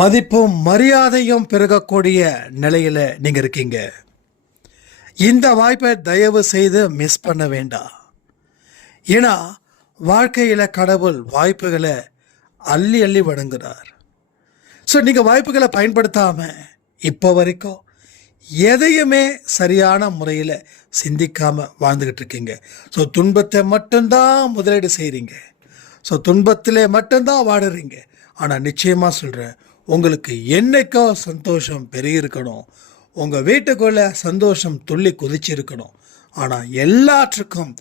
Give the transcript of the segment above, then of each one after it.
மதிப்பும் மரியாதையும் பெருகக்கூடிய நிலையில் நீங்கள் இருக்கீங்க. இந்த வாய்ப்பை தயவு செய்து மிஸ் பண்ண வேண்டாம். ஏன்னா வாழ்க்கையில் கடவுள் வாய்ப்புகளை அள்ளி அள்ளி வழங்குகிறார். ஸோ நீங்கள் வாய்ப்புகளை பயன்படுத்தாமல் இப்போ வரைக்கும் எதையுமே சரியான முறையில் சிந்திக்காமல் வாழ்ந்துக்கிட்டு இருக்கீங்க. ஸோ துன்பத்தை மட்டும்தான் முதலீடு செய்கிறீங்க. ஸோ துன்பத்திலே மட்டும்தான் வாடுறீங்க. ஆனால் நிச்சயமாக சொல்கிறேன், உங்களுக்கு என்னைக்கோ சந்தோஷம் பெருகிருக்கணும். உங்கள் வீட்டுக்குள்ளே சந்தோஷம் துள்ளி குதிச்சிருக்கணும். ஆனால் எல்லாற்றுக்கும்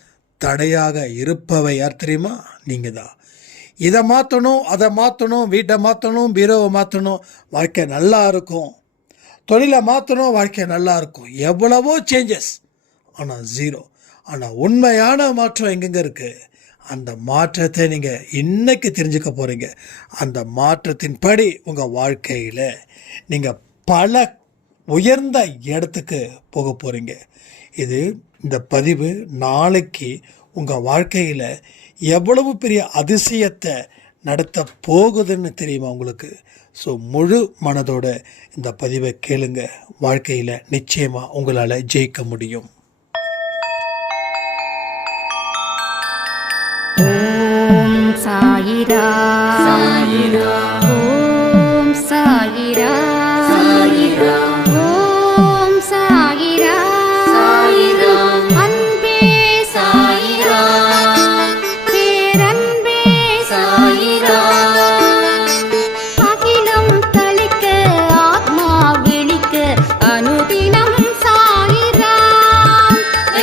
தடையாக இருப்பவை யார் தெரியுமா? நீங்கள் தான். இதை மாற்றணும், அதை மாற்றணும், வீட்டை மாற்றணும், பீரோவை மாற்றணும், வாழ்க்கை நல்லா இருக்கும். தொழிலை மாற்றணும், வாழ்க்கை நல்லா இருக்கும். எவ்வளவோ சேஞ்சஸ், ஆனால் ஜீரோ. ஆனால் உண்மையான மாற்றம் எங்கெங்கே இருக்குது? அந்த மாற்றத்தை நீங்கள் இன்னைக்கு தெரிஞ்சுக்க போகிறீங்க. அந்த மாற்றத்தின் படி உங்கள் வாழ்க்கையில் நீங்கள் பல உயர்ந்த இடத்துக்கு போக போகிறீங்க. இந்த பதிவு நாளைக்கு உங்கள் வாழ்க்கையில் எவ்வளவு பெரிய அதிசயத்தை நடத்த போகுதுன்னு தெரியுமா உங்களுக்கு? ஸோ முழு மனதோட இந்த பதிவை கேளுங்க. வாழ்க்கையில் நிச்சயமாக உங்களால் ஜெயிக்க முடியும். ஓம் சாயிரா சாயிரா, ஓம் சாயிரா சாயிரா, ஓம் சாயிரா சாயிரா, அன்பே சாயிரா, பேரன்பே சாயிரா, அகிலம் தளிக்க ஆத்மா விழிக்க அனுதினம் சாயிரா,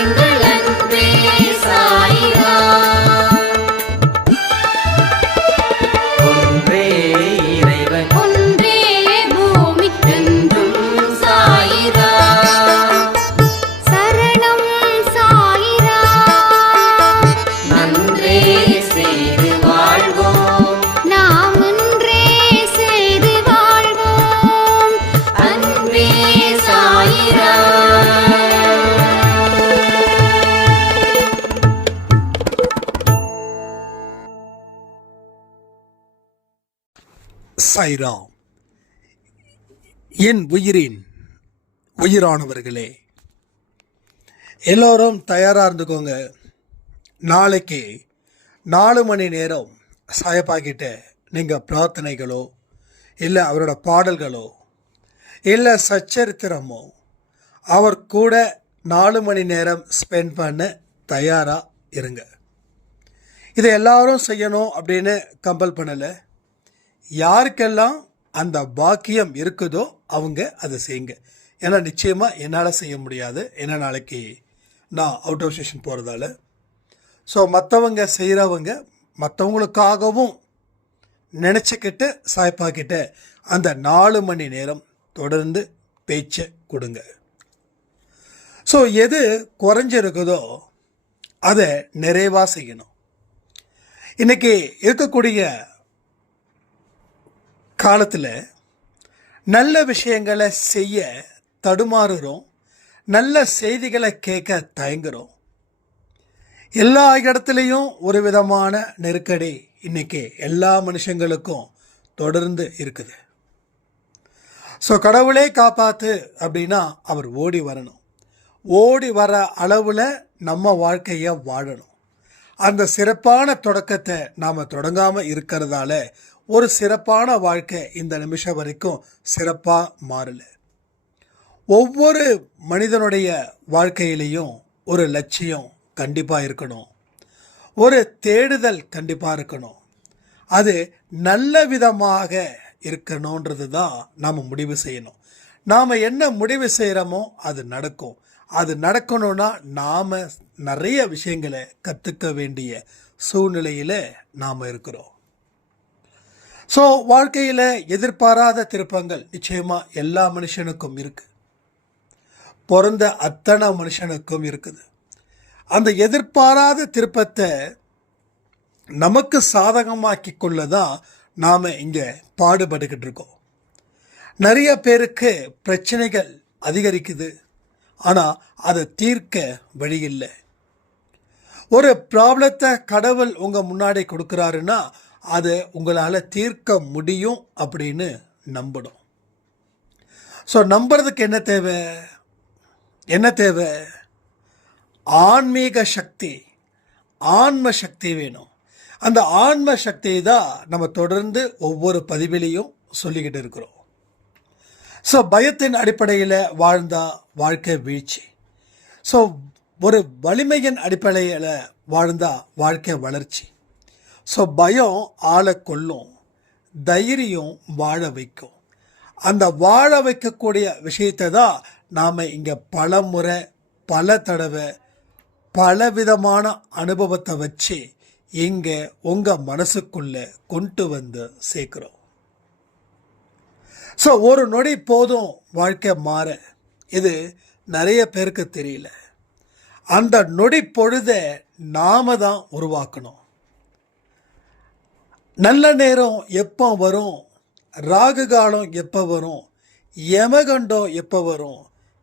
எங்கள் அன்பே சாயிரா. சாய்ராம். என் உயிரின் உயிரானவர்களே, எல்லோரும் தயாராக இருந்துக்கோங்க. நாளைக்கு 4 மணி நேரம் சாயப்பாக்கிட்ட நீங்கள் பிரார்த்தனைகளோ இல்லை அவரோட பாடல்களோ இல்லை சச்சரித்திரமோ அவர் கூட 4 மணி நேரம் ஸ்பெண்ட் பண்ண தயாராக இருங்க. இதை எல்லாரும் செய்யணும் அப்படின்னு கம்பல் பண்ணலை. யாருக்கெல்லாம் அந்த பாக்கியம் இருக்குதோ அவங்க அதை செய்யுங்க. ஏன்னா நிச்சயமாக என்னால் செய்ய முடியாது. ஏன்னா நாளைக்கு நான் அவுட் ஆஃப் ஸ்டேஷன் போகிறதால. ஸோ மற்றவங்க செய்கிறவங்க மற்றவங்களுக்காகவும் நினச்சிக்கிட்டு சாய்ப்பாக்கிட்ட அந்த 4 மணி நேரம் தொடர்ந்து பேச்சை கொடுங்க. ஸோ எது குறைஞ்சிருக்குதோ அதை நிறைவாக செய்யணும். இன்றைக்கி இருக்கக்கூடிய காலத்தில் நல்ல விஷயங்களை செய்ய தடுமாறுறோம். நல்ல செய்திகளை கேட்க தயங்குறோம். எல்லா இடத்துலையும் ஒரு விதமான நெருக்கடி இன்றைக்கி எல்லா மனுஷங்களுக்கும் தொடர்ந்து இருக்குது. ஸோ கடவுளே காப்பாற்று அப்படின்னா அவர் ஓடி வரணும். ஓடி வர அளவில் நம்ம வாழ்க்கையை வாழணும். அந்த சிறப்பான தொடக்கத்தை நாம் தொடங்காமல் இருக்கிறதால ஒரு சிறப்பான வாழ்க்கை இந்த நிமிஷம் வரைக்கும் சிறப்பாக மாறலை. ஒவ்வொரு மனிதனுடைய வாழ்க்கையிலையும் ஒரு லட்சியம் கண்டிப்பாக இருக்கணும். ஒரு தேடுதல் கண்டிப்பாக இருக்கணும். அது நல்ல விதமாக இருக்கணுன்றது தான் நாம் முடிவு செய்யணும். நாம் என்ன முடிவு செய்கிறோமோ அது நடக்கும். அது நடக்கணும்னா நாம் நிறைய விஷயங்களை கற்றுக்க வேண்டிய சூழ்நிலையில் நாம் இருக்கிறோம். ஸோ வாழ்க்கையில் எதிர்பாராத திருப்பங்கள் நிச்சயமாக எல்லா மனுஷனுக்கும் இருக்குது. பிறந்த அத்தனை மனுஷனுக்கும் இருக்குது. அந்த எதிர்பாராத திருப்பத்தை நமக்கு சாதகமாக்கி கொள்ள தான் நாம் இங்கே பாடுபட்டுக்கிட்டு இருக்கோம். நிறைய பேருக்கு பிரச்சனைகள் அதிகரிக்குது. ஆனால் அதை தீர்க்க வழி இல்லை. ஒரு ப்ராப்ளத்தை கடவுள் உங்கள் முன்னாடி கொடுக்குறாருன்னா அதை உங்களால் தீர்க்க முடியும் அப்படின்னு நம்பணும். ஸோ நம்புறதுக்கு என்ன தேவை? ஆன்மீக சக்தி, ஆன்ம சக்தி வேணும். அந்த ஆன்ம சக்தியை தான் நம்ம தொடர்ந்து ஒவ்வொரு பதிவிலையும் சொல்லிக்கிட்டு இருக்கிறோம். ஸோ பயத்தின் அடிப்படையில் வாழ்ந்தா வாழ்க்கை வீழ்ச்சி. ஸோ ஒரு வலிமையின் அடிப்படையில் வாழ்ந்தா வாழ்க்கை வளர்ச்சி. ஸோ பயம் ஆளை கொல்லும், தைரியம் வாழ வைக்கும். அந்த வாழ வைக்கக்கூடிய விஷயத்தை தான் நாம் இங்கே பல முறை பல தடவை பலவிதமான அனுபவத்தை வச்சு இங்கே உங்கள் மனசுக்குள்ளே கொண்டு வந்து சேர்க்குறோம். ஸோ ஒரு நொடி போதும் வாழ்க்கை மாற. இது நிறைய பேருக்கு தெரியல. அந்த நொடி பொழுதை நாம தான் உருவாக்கணும். நல்ல நேரம் எப்போ வரும், ராகு காலம் எப்போ வரும், யமகண்டம் எப்போ வரும்,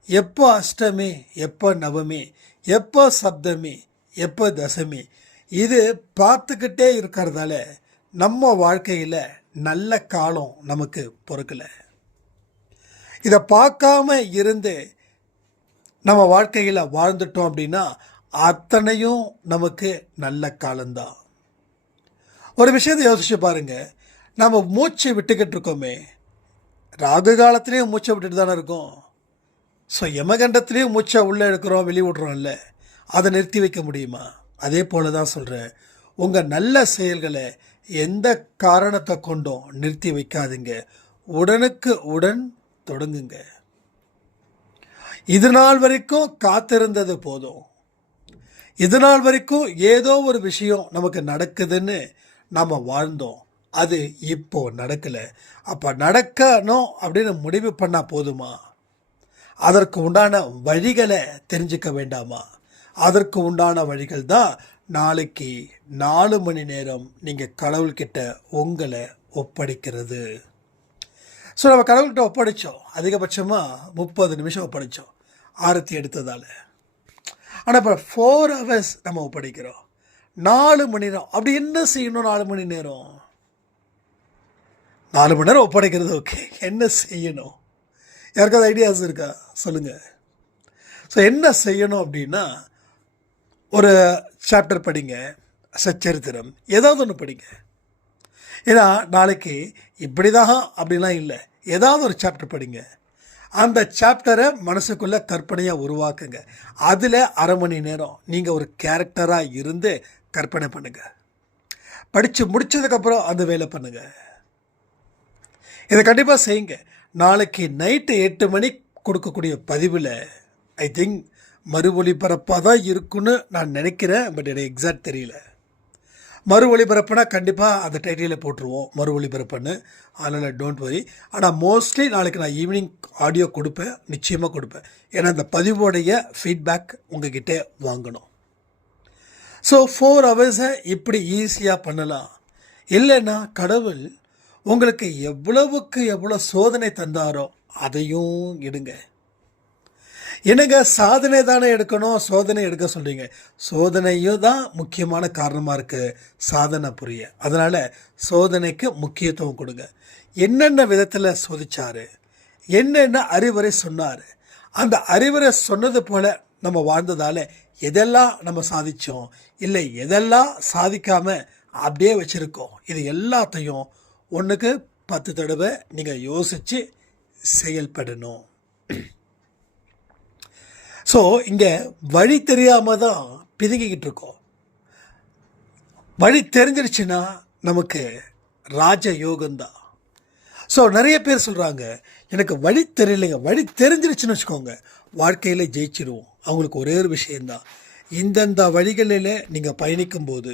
எப்போ அஷ்டமி, எப்போ நவமி, எப்போ சப்தமி, எப்போ தசமி, இது பார்த்துக்கிட்டே இருக்கிறதால நம்ம வாழ்க்கையில் நல்ல காலம் நமக்கு பொறுக்கலை. இதை பார்க்காம இருந்து நம்ம வாழ்க்கையில் வாழ்ந்துட்டோம் அப்படின்னா அத்தனையும் நமக்கு நல்ல காலம்தான். ஒரு விஷயத்தை யோசிச்சு பாருங்க, நம்ம மூச்சு விட்டுக்கிட்டு இருக்கோமே, ராகு காலத்துலேயும் மூச்சை விட்டுட்டு தானே இருக்கோம். ஸோ யமகண்டத்துலேயும் மூச்சை உள்ளே எடுக்கிறோம், வெளியே விட்றோம்ல, அதை நிறுத்தி வைக்க முடியுமா? அதே போல தான் சொல்கிறேன், உங்கள் நல்ல செயல்களை எந்த காரணத்தை கொண்டும் நிறுத்தி வைக்காதீங்க. உடனுக்கு உடன் தொடங்குங்க. இது நாள் வரைக்கும் காத்திருந்தது போதும். இது நாள் வரைக்கும் ஏதோ ஒரு விஷயம் நமக்கு நடக்குதுன்னு நாம் வாழ்ந்தோம். அது இப்போ நடக்கலை. அப்போ நடக்கணும் அப்படின்னு முடிவு பண்ணால் போதுமா? அதற்கு உண்டான வழிகளை தெரிஞ்சுக்க வேண்டாமா? அதற்கு உண்டான வழிகள் தான் நாளைக்கு 4 மணி நேரம் நீங்கள் கடவுள்கிட்ட உங்களை ஒப்படைக்கிறது. ஸோ நம்ம கடவுள்கிட்ட ஒப்படைச்சோம், அதிகபட்சமாக 30 நிமிஷம் ஒப்படைச்சோம் ஆரத்தி எடுத்ததால். ஆனால் இப்போ 4 hours நம்ம ஒப்படைக்கிறோம், 4 மணி நேரம். அப்படி என்ன செய்யணும்? 4 மணி நேரம் 4 மணி நேரம் ஒப்படைக்கிறது ஓகே, என்ன செய்யணும்? யாருக்காவது ஐடியாஸ் இருக்கா? சொல்லுங்கள். ஸோ என்ன செய்யணும் அப்படின்னா, ஒரு சாப்டர் படிங்க, சச்சரித்திரம் ஏதாவது ஒன்று படிங்க. ஏன்னா நாளைக்கு இப்படி தான் அப்படிலாம் இல்லை, ஏதாவது ஒரு சாப்டர் படிங்க. அந்த சாப்டரை மனசுக்குள்ளே கற்பனையாக உருவாக்குங்க. அதில் 1/2 மணி நேரம் நீங்கள் ஒரு கேரக்டராக இருந்து கற்பனை பண்ணுங்கள். படித்து முடித்ததுக்கப்புறம் அந்த வேலை பண்ணுங்கள். இதை கண்டிப்பாக செய்யுங்க. நாளைக்கு நைட்டு 8 மணி கொடுக்கக்கூடிய பதிவில் ஐ திங்க் மறு ஒளிபரப்பாக தான் இருக்குன்னு நான் நினைக்கிறேன். பட் எனக்கு எக்ஸாக்ட் தெரியல. மறு ஒளிபரப்புனா கண்டிப்பாக அந்த டைட்டிலில் போட்டுருவோம், மறு ஒளிபரப்புன்னு. அதனால் டோன்ட் வரி. ஆனால் மோஸ்ட்லி நாளைக்கு நான் ஈவினிங் ஆடியோ கொடுப்பேன், நிச்சயமாக கொடுப்பேன். ஏன்னா அந்த பதிவோடைய ஃபீட்பேக் உங்ககிட்ட வாங்கணும். ஸோ 4 hours இப்படி ஈஸியாக பண்ணலாம். இல்லைன்னா கடவுள் உங்களுக்கு எவ்வளவுக்கு எவ்வளோ சோதனை தந்தாரோ அதையும் எடுங்க. என்னங்க சாதனை தானே எடுக்கணும், சோதனை எடுக்க சொல்கிறீங்க? சோதனையும் தான் முக்கியமான காரணமாக இருக்குது சாதனை புரிய. அதனால் சோதனைக்கு முக்கியத்துவம் கொடுங்க. என்னென்ன விதத்தில் சோதிச்சார், என்னென்ன அறிவுரை சொன்னார், அந்த அறிவுரை சொன்னது போல் நம்ம வாழ்ந்ததால் எதெல்லாம் நம்ம சாதித்தோம், இல்லை எதெல்லாம் சாதிக்காமல் அப்படியே வச்சுருக்கோம், இது எல்லாத்தையும் 1க்கு 10 தடவை நீங்கள் யோசித்து செயல்படணும். ஸோ இங்கே வழி தெரியாமல் தான் பிதுங்கிக்கிட்டு இருக்கோம். வழி தெரிஞ்சிருச்சுன்னா நமக்கு ராஜ யோகம்தான். ஸோ நிறைய பேர் சொல்கிறாங்க, எனக்கு வழி தெரியலைங்க. வழி தெரிஞ்சிருச்சுன்னு வச்சுக்கோங்க, வாழ்க்கையில் ஜெயிச்சிடுவோம். அவங்களுக்கு ஒரே ஒரு விஷயந்தான், இந்தந்த வழிகளில் நீங்கள் பயணிக்கும்போது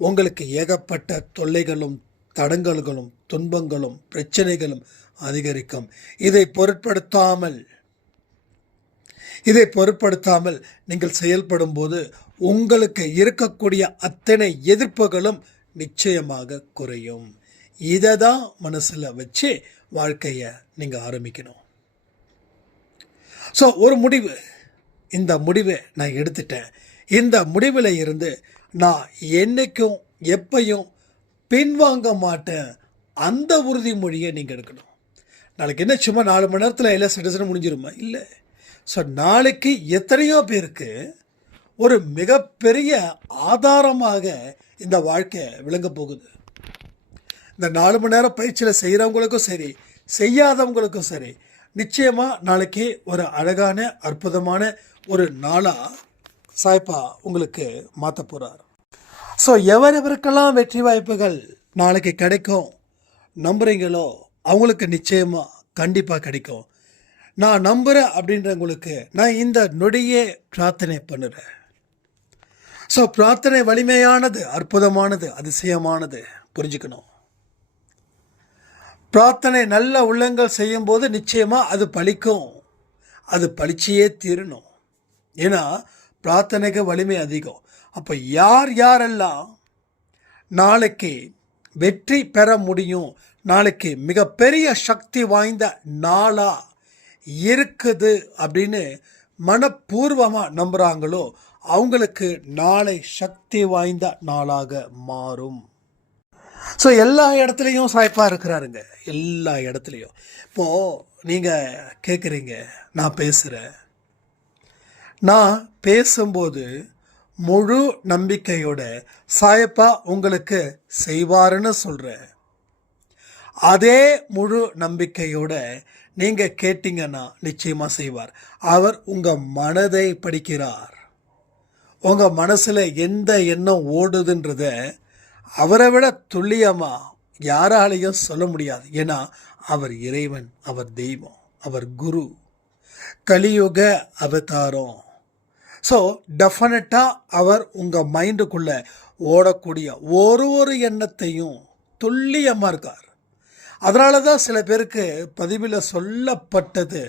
உங்களுக்கு ஏகப்பட்ட தொல்லைகளும் தடங்கல்களும் துன்பங்களும் பிரச்சனைகளும் அதிகரிக்கும். இதை பொருட்படுத்தாமல் நீங்கள் செயல்படும் போது உங்களுக்கு இருக்கக்கூடிய அத்தனை எதிர்ப்புகளும் நிச்சயமாக குறையும். இதை தான் மனசில் வச்சு வாழ்க்கையை நீங்கள் ஆரம்பிக்கணும். ஸோ ஒரு முடிவு, இந்த முடிவை நான் எடுத்துட்டேன், இந்த முடிவில் இருந்து நான் என்றைக்கும் எப்பையும் பின்வாங்க மாட்டேன், அந்த உறுதிமொழியை நீங்கள் எடுக்கணும். நாளைக்கு என்ன சும்மா 4 மணி நேரத்தில் எல்லா சிட்டிசனும் முடிஞ்சிருமா? இல்லை. ஸோ நாளைக்கு எத்தனையோ பேருக்கு ஒரு மிகப்பெரிய ஆதாரமாக இந்த வாழ்க்கை விளங்க போகுது. இந்த 4 மணி நேரம் பயிற்சியில் செய்கிறவங்களுக்கும் சரி, செய்யாதவங்களுக்கும் சரி, நிச்சயமாக நாளைக்கு ஒரு அழகான அற்புதமான ஒரு நாளாக சாய்ப்பா உங்களுக்கு மாற்ற போகிறார். ஸோ எவரெவருக்கெல்லாம் வெற்றி வாய்ப்புகள் நாளைக்கு கிடைக்கும் நம்புகிறீங்களோ அவங்களுக்கு நிச்சயமாக கண்டிப்பாக கிடைக்கும். நான் நம்புகிறேன் அப்படின்றவங்களுக்கு நான் இந்த நொடியே பிரார்த்தனை பண்ணுறேன். ஸோ பிரார்த்தனை வலிமையானது, அற்புதமானது, அதிசயமானது. புரிஞ்சுக்கணும், பிரார்த்தனை நல்ல உள்ளங்கள் செய்யும்போது நிச்சயமாக அது பலிக்கும். அது பலிச்சியே தீரணும். ஏன்னா பிரார்த்தனைக்கு வலிமை அதிகம். அப்போ யார் யாரெல்லாம் நாளைக்கு வெற்றி பெற முடியும், நாளைக்கு மிகப்பெரிய சக்தி வாய்ந்த நாளாக இருக்குது அப்படின்னு மனப்பூர்வமாக நம்புகிறாங்களோ அவங்களுக்கு நாளை சக்தி வாய்ந்த நாளாக மாறும். ஸோ எல்லா இடத்துலையும் சாய்ப்பாக இருக்கிறாருங்க, எல்லா இடத்துலையும். இப்போது நீங்கள் கேட்குறீங்க, நான் பேசுகிறேன், நான் பேசும்போது முழு நம்பிக்கையோட சாயப்பா உங்களுக்கு செய்வாருன்னு சொல்கிறேன். அதே முழு நம்பிக்கையோட நீங்கள் கேட்டீங்கன்னா நிச்சயமாக செய்வார். அவர் உங்கள் மனதை படிக்கிறார். உங்கள் மனசில் எந்த எண்ணம் ஓடுதுன்றத அவரை விட துல்லியமாக யாராலையும் சொல்ல முடியாது. ஏன்னா அவர் இறைவன், அவர் தெய்வம், அவர் குரு, கலியுக அவதாரம். ஸோ டெஃபினட்டாக அவர் உங்கள் மைண்டுக்குள்ளே ஓடக்கூடிய ஒரு எண்ணத்தையும் துல்லியமாக இருக்கார். அதனால தான் சில பேருக்கு பதிவில் சொல்லப்பட்டது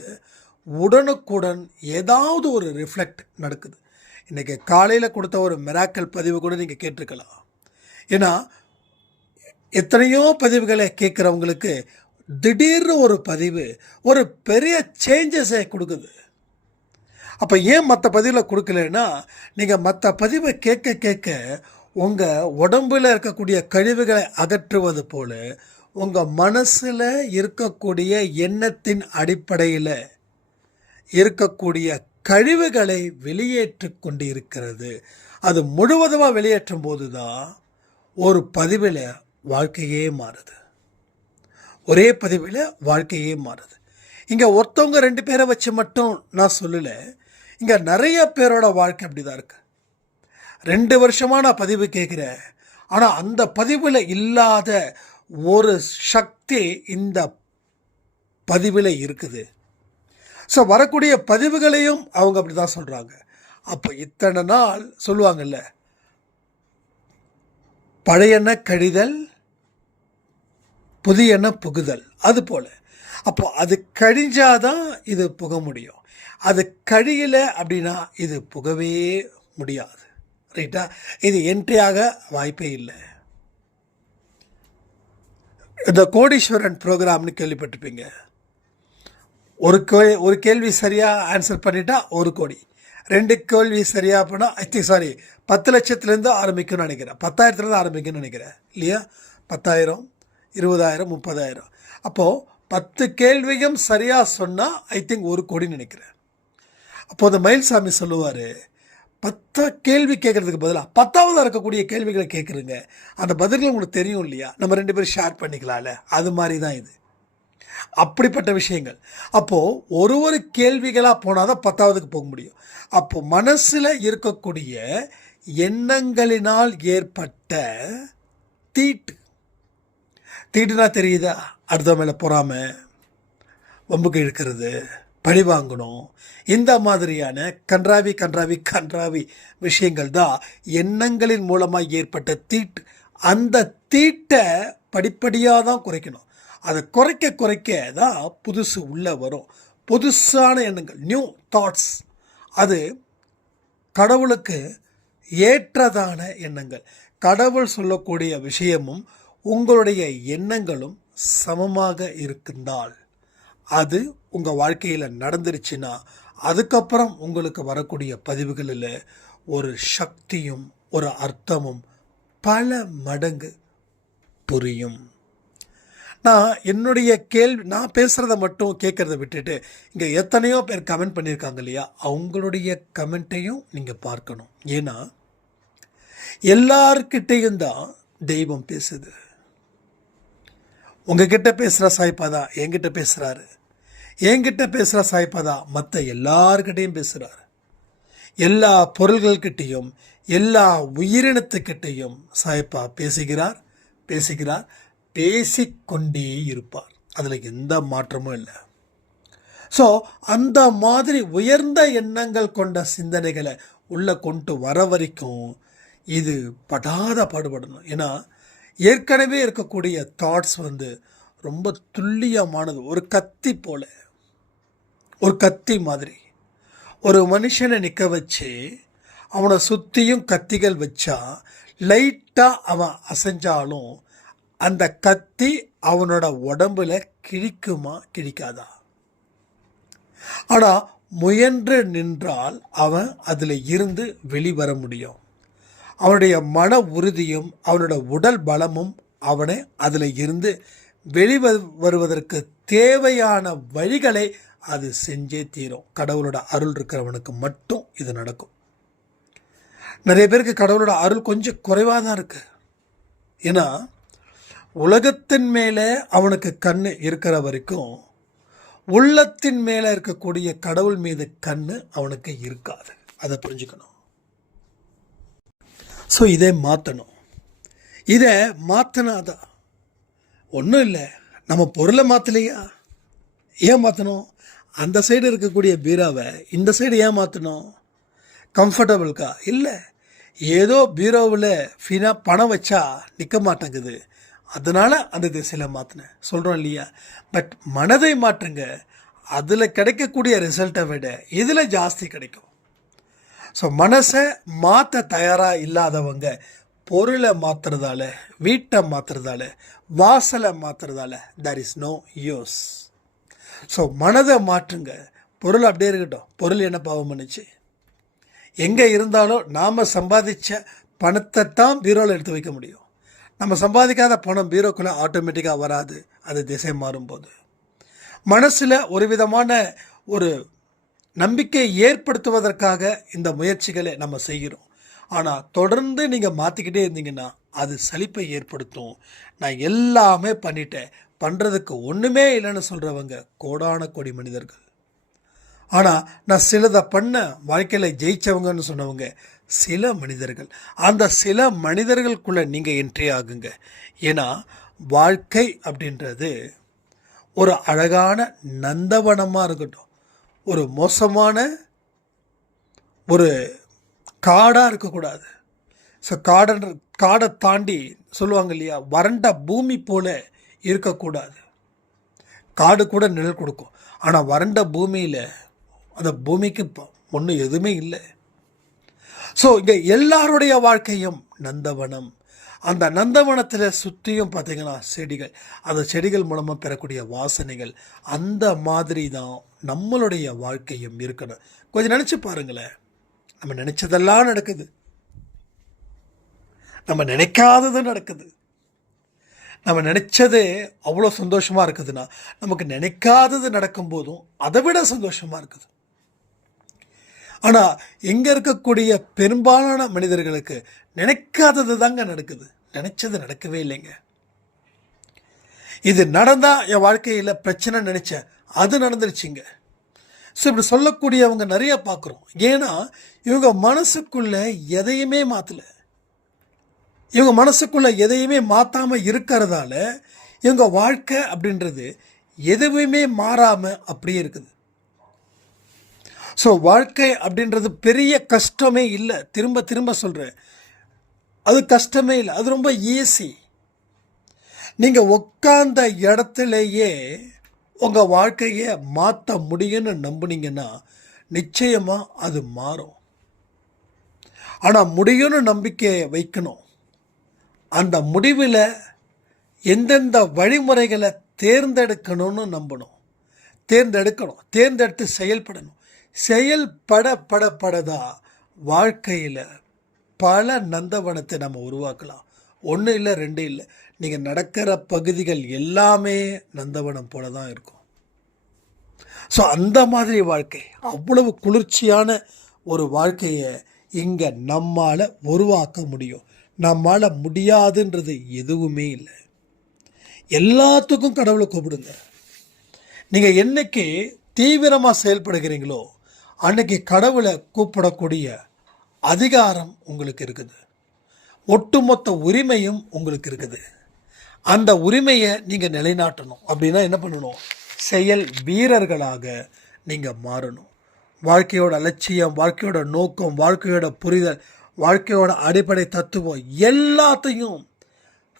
உடனுக்குடன் ஏதாவது ஒரு ரிஃப்ளெக்ட் நடக்குது. இன்றைக்கி காலையில் கொடுத்த ஒரு மிராக்கல் பதிவு கூட நீங்கள் கேட்டிருக்கலாம். ஏன்னா எத்தனையோ பதிவுகளை கேட்குறவங்களுக்கு திடீர்னு ஒரு பதிவு ஒரு பெரிய சேஞ்சஸை கொடுக்குது. அப்போ ஏன் மற்ற பதிவில் கொடுக்கலன்னா, நீங்கள் மற்ற பதிவை கேட்க கேட்க உங்கள் உடம்பில் இருக்கக்கூடிய கழிவுகளை அகற்றுவது போல உங்கள் மனசில் இருக்கக்கூடிய எண்ணத்தின் அடிப்படையில் இருக்கக்கூடிய கழிவுகளை வெளியேற்றி கொண்டு இருக்கிறது. அது முழுவதுமாக வெளியேற்றும் போது தான் ஒரு பதிவில் வாழ்க்கையே மாறுது. ஒரே பதிவில் வாழ்க்கையே மாறுது. இங்கே ஒருத்தவங்க 2 பேரை வச்சு மட்டும் நான் சொல்லலை, இங்கே நிறைய பேரோட வாழ்க்கை அப்படி தான் இருக்குது. 2 வருஷமாக நான் பதிவு கேட்குறேன், ஆனால் அந்த பதிவில் இல்லாத ஒரு சக்தி இந்த பதிவில் இருக்குது. ஸோ வரக்கூடிய பதிவுகளையும் அவங்க அப்படி தான் சொல்கிறாங்க. அப்போ இத்தனை நாள் சொல்லுவாங்கல்ல, பழையன கழிதல் புதியன புகுதல், அது போல். அப்போ அது கழிஞ்சாதான் இது புக முடியும். அது கழியலை அப்படின்னா இது புகவே முடியாது. ரைட்டா? இது என்ட்ரியாக வாய்ப்பே இல்லை. இந்த கோடீஸ்வரன் ப்ரோக்ராம்னு கேள்விப்பட்டிருப்பீங்க. ஒரு கேள்வி சரியாக ஆன்சர் பண்ணிட்டா 1 கோடி, 2 கேள்வி சரியாக பண்ணால் 10 லட்சத்துலேருந்து ஆரம்பிக்கும்னு நினைக்கிறேன், 10,000 ஆரம்பிக்கும்னு நினைக்கிறேன் இல்லையா? 10,000, 20,000, 30,000. அப்போது 10 கேள்வியும் சரியாக சொன்னால் 1 கோடின்னு நினைக்கிறேன். அப்போது அந்த மயில்சாமி சொல்லுவார், 10 கேள்வி கேட்குறதுக்கு பதிலாக 10ஆவதாக இருக்கக்கூடிய கேள்விகளை கேட்குறீங்க, அந்த பதில்கள் உங்களுக்கு தெரியும் இல்லையா, நம்ம 2 பேரும் ஷேர் பண்ணிக்கலாம்ல. அது மாதிரி தான் இது, அப்படிப்பட்ட விஷயங்கள். அப்போது ஒரு கேள்விகளாக போனால் தான் 10ஆவதுக்கு போக முடியும். அப்போது மனசில் இருக்கக்கூடிய எண்ணங்களினால் ஏற்பட்ட தீட்டுனா தெரியுதா? அடுத்த மேலே பொறாமை, வம்புக்கு இழுக்கிறது, பழி வாங்கணும், இந்த மாதிரியான கன்றாவி விஷயங்கள் தான் எண்ணங்களின் மூலமாக ஏற்பட்ட தீட்டு. அந்த தீட்டை படிப்படியாக தான் குறைக்கணும். அதை குறைக்க தான் புதுசு உள்ளே வரும். புதுசான எண்ணங்கள், நியூ தாட்ஸ், அது கடவுளுக்கு ஏற்றதான எண்ணங்கள். கடவுள் சொல்லக்கூடிய விஷயமும் உங்களுடைய எண்ணங்களும் சமமாக இருந்தால் அது உங்கள் வாழ்க்கையில் நடந்துருச்சுன்னா அதுக்கப்புறம் உங்களுக்கு வரக்கூடிய பதிவுகளில் ஒரு சக்தியும் ஒரு அர்த்தமும் பல மடங்கு புரியும். நான் என்னுடைய கேள்வி, நான் பேசுகிறத மட்டும் கேட்குறத விட்டுட்டு இங்கே எத்தனையோ பேர் கமெண்ட் பண்ணியிருக்காங்க இல்லையா, அவங்களுடைய கமெண்ட்டையும் நீங்கள் பார்க்கணும். ஏன்னா எல்லார்கிட்டையும் தான் தெய்வம் பேசுது. உங்ககிட்ட பேசுகிற சாய்ப்பாதா என்கிட்ட பேசுகிறாரு, என்கிட்ட பேசுகிற சாய்ப்பாதா மற்ற எல்லார்கிட்டையும் பேசுகிறாரு. எல்லா பொருள்கள்கிட்டையும் எல்லா உயிரினத்துக்கிட்டையும் சாய்ப்பா பேசுகிறார், பேசிக்கொண்டே இருப்பார். அதில் எந்த மாற்றமும் இல்லை. ஸோ அந்த மாதிரி உயர்ந்த எண்ணங்கள் கொண்ட சிந்தனைகளை உள்ளே கொண்டு வர வரைக்கும் இது படாத பாடுபடணும். ஏன்னா ஏற்கனவே இருக்கக்கூடிய தாட்ஸ் ரொம்ப துல்லியமானது. ஒரு கத்தி போல, ஒரு கத்தி மாதிரி. ஒரு மனுஷனை நிற்க வச்சு அவனை சுற்றியும் கத்திகள் வச்சா லைட்டாக அவன் அசைஞ்சாலும் அந்த கத்தி அவனோட உடம்புல கிழிக்குமா கிழிக்காதா? ஆனால் முயன்று நின்றால் அவன் அதில் இருந்து வெளிவர முடியும். அவனுடைய மன உறுதியும் அவனோட உடல் பலமும் அவனை அதில் இருந்து வெளிவருவதற்கு தேவையான வழிகளை அது செஞ்சே தீரும். கடவுளோட அருள் இருக்கிறவனுக்கு மட்டும் இது நடக்கும். நிறைய பேருக்கு கடவுளோட அருள் கொஞ்சம் குறைவாக தான் இருக்கு. ஏன்னா உலகத்தின் மேலே அவனுக்கு கண்ணு இருக்கிற வரைக்கும் உள்ளத்தின் மேலே இருக்கக்கூடிய கடவுள் மீது கண்ணு அவனுக்கு இருக்காது. அதை புரிஞ்சுக்கணும். ஸோ இதை மாற்றணும். இதை மாற்றினாதான் ஒன்றும் இல்லை. நம்ம பொருளை மாற்றலையா? ஏன் மாற்றணும்? அந்த சைடு இருக்கக்கூடிய பீரோவை இந்த சைடு ஏன் மாற்றணும்? கம்ஃபர்டபுளுக்கா? இல்லை, ஏதோ பீரோவில் ஃபீனாக பணம் வச்சா நிற்க மாட்டேங்குது, அதனால் அந்த திசையில் மாற்றினேன் சொல்கிறோம் இல்லையா? பட் மனதை மாற்றுங்க, அதில் கிடைக்கக்கூடிய ரிசல்ட்டை விட இதில் ஜாஸ்தி கிடைக்கும். ஸோ மனசை மாற்ற தயாராக இல்லாதவங்க பொருளை மாற்றுறதால, வீட்டை மாற்றுறதால, வாசலை மாற்றுறதால there is no use. So மனதை மாற்றுங்க. பொருள் அப்படியே இருக்கட்டும். பொருள் என்ன பாவம் பண்ணுச்சு? எங்கே இருந்தாலும் நாம் சம்பாதிச்ச பணத்தை தான் பீரோவில் எடுத்து வைக்க முடியும். நம்ம சம்பாதிக்காத பணம் பீரோக்குள்ளே ஆட்டோமேட்டிக்காக வராது, அது திசை மாறும்போது. மனசில் ஒரு விதமான ஒரு நம்பிக்கை ஏற்படுத்துவதற்காக இந்த முயற்சிகளை நம்ம செய்கிறோம். ஆனால் தொடர்ந்து நீங்கள் மாற்றிக்கிட்டே இருந்தீங்கன்னா அது சலிப்பை ஏற்படுத்தும். நான் எல்லாமே பண்ணிட்டேன், பண்ணுறதுக்கு ஒன்றுமே இல்லைன்னு சொல்கிறவங்க கோடான கோடி மனிதர்கள். ஆனால் நான் சிலதை பண்ண வாழ்க்கையில் ஜெயித்தவங்கன்னு சொன்னவங்க சில மனிதர்கள். அந்த சில மனிதர்களுக்குள்ளே நீங்கள் என்ட்ரி ஆகுங்க. ஏன்னா வாழ்க்கை அப்படின்றது ஒரு அழகான நந்தவனமாக இருக்கட்டும், ஒரு மோசமான ஒரு காடாக இருக்கக்கூடாது. ஸோ காடை தாண்டி சொல்லுவாங்க இல்லையா, வறண்ட பூமி போல இருக்கக்கூடாது. காடு கூட நிழல் கொடுக்கும், ஆனால் வறண்ட பூமியில் அந்த பூமிக்கு ஒன்றும் எதுவுமே இல்லை. ஸோ இங்கே எல்லாருடைய வாழ்க்கையும் நந்தவனம். அந்த நந்தவனத்தில் சுற்றியும் பார்த்தீங்கன்னா செடிகள், அந்த செடிகள் மூலமாக பெறக்கூடிய வாசனைகள், அந்த மாதிரி தான் நம்மளுடைய வாழ்க்கையும் இருக்கணும். கொஞ்சம் நினச்சி பாருங்களேன். நம்ம நினச்சதெல்லாம் நடக்குது, நம்ம நினைக்காதது நடக்குது. நம்ம நினச்சது அவ்வளோ சந்தோஷமாக இருக்குதுன்னா நமக்கு நினைக்காதது நடக்கும்போதும் அதை விட சந்தோஷமாக இருக்குது. ஆனால் இங்கே இருக்கக்கூடிய பெரும்பாலான மனிதர்களுக்கு நினைக்காதது தாங்க நடக்குது, நினைச்சது நடக்கவே இல்லைங்க. இது நடந்தால் என் வாழ்க்கையில் பிரச்சனை நினச்சேன், அது நடந்துருச்சுங்க. ஸோ இப்படி சொல்லக்கூடியவங்க நிறைய பார்க்குறோம். ஏன்னா இவங்க மனசுக்குள்ளே எதையுமே மாற்றலை. இவங்க மனசுக்குள்ளே எதையுமே மாற்றாமல் இருக்கிறதால இவங்க வாழ்க்கை அப்படின்றது எதுவுமே மாறாமல் அப்படியே இருக்குது. ஸோ வாழ்க்கை அப்படின்றது பெரிய கஷ்டமே இல்லை. திரும்ப திரும்ப சொல்கிறேன், அது கஷ்டமே இல்லை, அது ரொம்ப ஈஸி. நீங்கள் உட்கார்ந்த இடத்துலையே உங்கள் வாழ்க்கையை மாற்ற முடியும்னு நம்புனீங்கன்னா நிச்சயமாக அது மாறும். ஆனால் முடியும்னு நம்பிக்கையை வைக்கணும். அந்த முடிவில் எந்தெந்த வழிமுறைகளை தேர்ந்தெடுக்கணும்னு நம்பணும், தேர்ந்தெடுத்து செயல்படணும். செயல்படதான் வாழ்க்கையில் பல நந்தவனத்தை நம்ம உருவாக்கலாம். ஒன்று இல்லை, ரெண்டு இல்லை, நீங்கள் நடக்கிற பகுதிகள் எல்லாமே நந்தவனம் போல தான் இருக்கும். ஸோ அந்த மாதிரி வாழ்க்கை, அவ்வளவு குளிர்ச்சியான ஒரு வாழ்க்கையை இங்கே நம்மால் உருவாக்க முடியும். நம்மால் முடியாதுன்றது எதுவுமே இல்லை. எல்லாத்துக்கும் கடவுளை கூப்பிடுங்க. நீங்கள் என்னைக்கு தீவிரமாக செயல்படுகிறீங்களோ அன்னைக்கு கடவுளை கூப்பிடக்கூடிய அதிகாரம் உங்களுக்கு இருக்குது. ஒட்டுமொத்த உரிமையும் உங்களுக்கு இருக்குது. அந்த உரிமையை நீங்கள் நிலைநாட்டணும். அப்படின்னா என்ன பண்ணணும்? செயல் வீரர்களாக நீங்கள் மாறணும். வாழ்க்கையோட அலட்சியம், வாழ்க்கையோட நோக்கம், வாழ்க்கையோட புரிதல், வாழ்க்கையோட அடிப்படை தத்துவம் எல்லாத்தையும்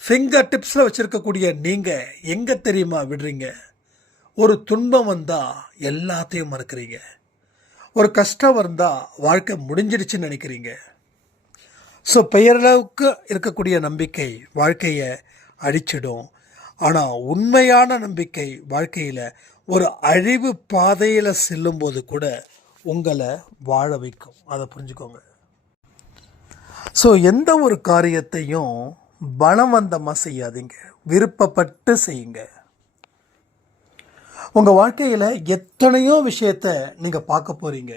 ஃபிங்கர் டிப்ஸில் வச்சுருக்கக்கூடிய நீங்கள் எங்கே தெரியுமா விடுறீங்க? ஒரு துன்பம் வந்தால் எல்லாத்தையும் மறக்கிறீங்க. ஒரு கஷ்டம் வந்தால் வாழ்க்கை முடிஞ்சிடுச்சுன்னு நினைக்கிறீங்க. ஸோ பெயரளவுக்கு இருக்கக்கூடிய நம்பிக்கை வாழ்க்கையை அழிச்சிடும். ஆனால் உண்மையான நம்பிக்கை வாழ்க்கையில் ஒரு அழிவு பாதையில் செல்லும்போது கூட உங்களை வாழ வைக்கும். அதை புரிஞ்சுக்கோங்க. ஸோ எந்த ஒரு காரியத்தையும் பலவந்தமாக செய்யாதீங்க, விருப்பப்பட்டு செய்யுங்க. உங்கள் வாழ்க்கையில் எத்தனையோ விஷயத்தை நீங்கள் பார்க்க போகிறீங்க,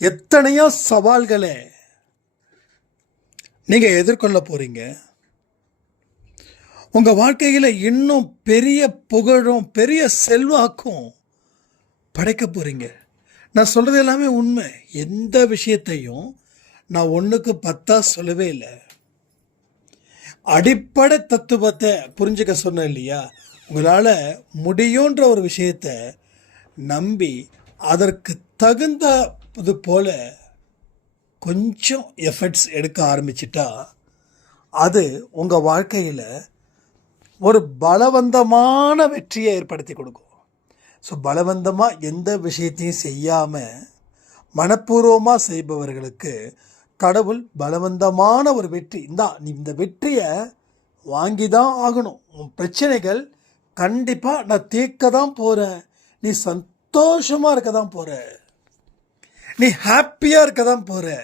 எத்தனையோ சவால்களை நீங்கள் எதிர்கொள்ள போகிறீங்க. உங்கள் வாழ்க்கையில் இன்னும் பெரிய புகழும் பெரிய செல்வாக்கும் படைக்க போகிறீங்க. நான் சொல்கிறது எல்லாமே உண்மை. எந்த விஷயத்தையும் நான் 1க்கு 10 சொல்லவே இல்லை. அடிப்படை தத்துவத்தை புரிஞ்சுக்க சொன்னேன் இல்லையா? உங்களால் முடியுன்ற ஒரு விஷயத்தை நம்பி அதற்கு தகுந்தது போல கொஞ்சம் எஃபர்ட்ஸ் எடுக்க ஆரம்பிச்சிட்டா அது உங்கள் வாழ்க்கையில் ஒரு பலவந்தமான வெற்றியை ஏற்படுத்தி கொடுக்கும். ஸோ பலவந்தமாக எந்த விஷயத்தையும் செய்யாமல் மனப்பூர்வமாக செய்பவர்களுக்கு கடவுள் பலவந்தமான ஒரு வெற்றி, நீ இந்த வெற்றியை வாங்கி தான் ஆகணும், உன் பிரச்சனைகள் கண்டிப்பாக நான் தீர்க்க தான் போகிறேன், நீ சந்தோஷமாக இருக்க தான் போகிற, நீ ஹாப்பியாக இருக்க தான் போகிற,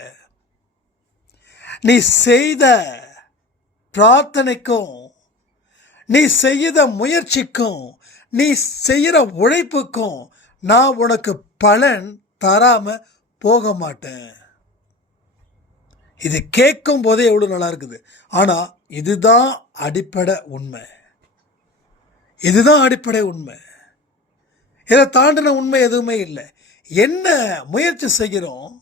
நீ செய்த பிரார்த்தனைக்கும் நீ செய்த முயற்சிக்கும் நீ செய்கிற உழைப்புக்கும் நான் உனக்கு பலன் தராமல் போக மாட்டேன். இது கேட்கும் போதே எவ்வளோ நல்லா இருக்குது. ஆனால் இதுதான் அடிப்படை உண்மை. இதுதான் அடிப்படை உண்மை. இதை தாண்டின உண்மை எதுவுமே இல்லை. என்ன முயற்சி செய்கிறோம்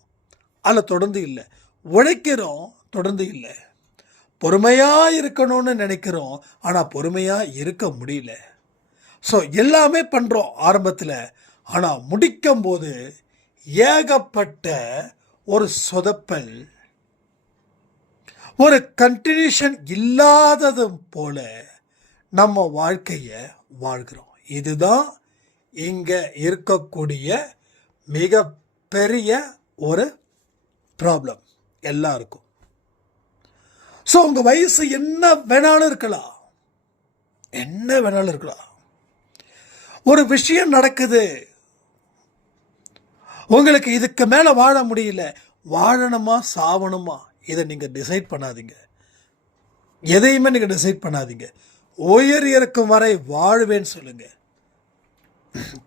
அதில் தொடர்ந்து இல்லை, உழைக்கிறோம் தொடர்ந்து இல்லை, பொறுமையாக இருக்கணும்னு நினைக்கிறோம் ஆனால் பொறுமையாக இருக்க முடியல. ஸோ எல்லாமே பண்ணுறோம் ஆரம்பத்தில், ஆனால் முடிக்கும் போது ஏகப்பட்ட ஒரு சொதப்பல், ஒரு கண்டினியூஷன் இல்லாதது போல நம்ம வாழ்க்கையை வாழ்கிறோம். இதுதான் இங்கே இருக்கக்கூடிய மிக பெரிய ஒரு ப்ராப்ளம் எல்லாருக்கும். ஸோ உங்கள் வயசு என்ன வேணாலும் இருக்கலாம், என்ன வேணாலும் இருக்கலாம். ஒரு விஷயம் நடக்குது, உங்களுக்கு இதுக்கு மேலே வாழ முடியல, வாழணுமா சாவணுமா இதை நீங்கள் டிசைட் பண்ணாதீங்க. எதையுமே நீங்கள் டிசைட் பண்ணாதீங்க. உயிர் இருக்கும் வரை வாழ்வேன்னு சொல்லுங்க.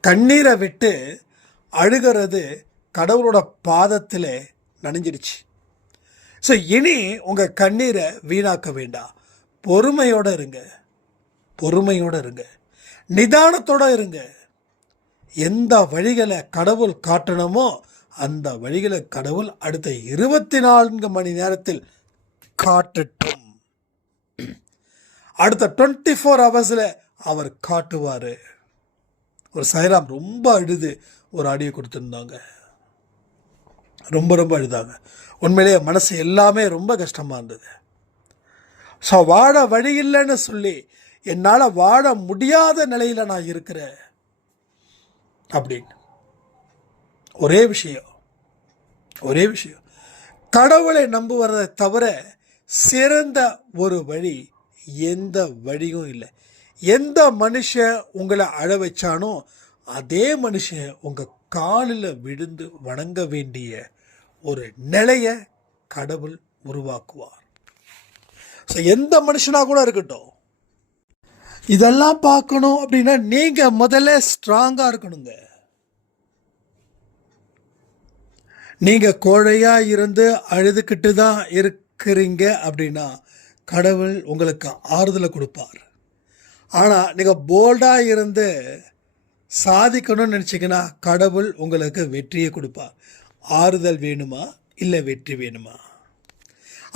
கண்ணீரை விட்டு அழுகிறது கடவுளோட பாதத்தில் நனைஞ்சிடுச்சு. ஸோ இனி உங்கள் கண்ணீரை வீணாக்க வேண்டாம். பொறுமையோடு இருங்க, பொறுமையோடு இருங்க, நிதானத்தோடு இருங்க. எந்த வழிகளை கடவுள் காட்டணுமோ அந்த வழிகளை கடவுள் அடுத்த 24 மணி நேரத்தில் காட்டட்டும். அடுத்த 24 ஹவர்ஸில் அவர் காட்டுவார். ஒரு சாய்ராம் ரொம்ப அழுது ஒரு ஆடியோ கொடுத்துருந்தாங்க, ரொம்ப ரொம்ப அழுதாங்க. உண்மையிலேயே மனசு எல்லாமே ரொம்ப கஷ்டமாக இருந்தது. ஸோ வாழ வழி இல்லைன்னு சொல்லி என்னால் வாழ முடியாத நிலையில் நான் இருக்கிறேன் அப்படின்னு. ஒரே விஷயம் கடவுளை நம்புவதை தவிர சிறந்த ஒரு வழி எந்த வழியும் இல்லை. எந்த மனுஷன் உங்களை அழ வச்சானோ அதே மனுஷன் உங்கள் காலில் விழுந்து வணங்க வேண்டிய ஒரு நிலையை கடவுள் உருவாக்குவார். ஸோ எந்த மனுஷனாக கூட இருக்கட்டும், இதெல்லாம் பார்க்கணும் அப்படின்னா நீங்கள் முதல்ல ஸ்ட்ராங்காக இருக்கணுங்க. நீங்கள் கோழையாக இருந்து அழுதுகிட்டு தான் இருக்கிறீங்க அப்படின்னா கடவுள் உங்களுக்கு ஆறுதலை கொடுப்பார். ஆனால் நீங்கள் போல்டாக இருந்து சாதிக்கணும்னு நினச்சிங்கன்னா கடவுள் உங்களுக்கு வெற்றியை கொடுப்பார். ஆறுதல் வேணுமா இல்லை வெற்றி வேணுமா?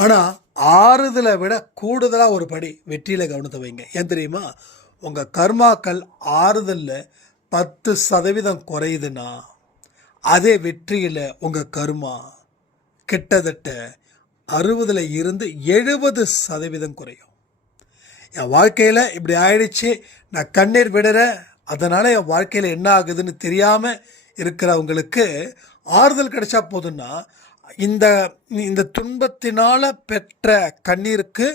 ஆனால் ஆறுதலை விட கூடுதலாக ஒரு படி வெற்றியில் கவனத்தை வைங்க. ஏன் தெரியுமா? உங்கள் கர்மாக்கள் ஆறுதலில் 10% குறையுதுன்னா அதே வெற்றியில் உங்கள் கர்மா கிட்டத்தட்ட 60 இருந்து 70% குறையும். என் வாழ்க்கையில் இப்படி ஆயிடுச்சு, நான் கண்ணீர் விடுறேன், அதனால் என் வாழ்க்கையில் என்ன ஆகுதுன்னு தெரியாமல் இருக்கிறவங்களுக்கு ஆறுதல் கிடைச்சா போதுன்னா இந்த துன்பத்தினால் பெற்ற கண்ணீருக்கு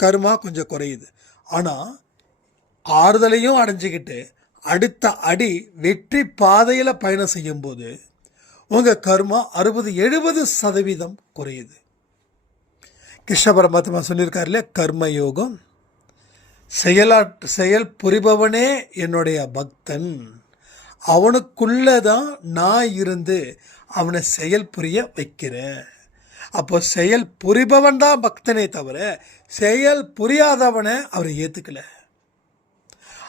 கர்மா கொஞ்சம் குறையுது. ஆனால் ஆறுதலையும் அடைஞ்சிக்கிட்டு அடுத்த அடி வெற்றி பாதையில் பயணம் செய்யும்போது உங்கள் கர்மா 60-70% குறையுது. கிருஷ்ண பரமாத்மா சொல்லியிருக்காரு இல்லையா, கர்மயோகம். செயல் புரிபவனே என்னுடைய பக்தன், அவனுக்குள்ளே தான் நான் இருந்து அவனை செயல் புரிய வைக்கிறேன். அப்போ செயல் புரிபவன் தான் பக்தனே தவிர செயல் புரியாதவனை அவரை ஏற்றுக்கலை.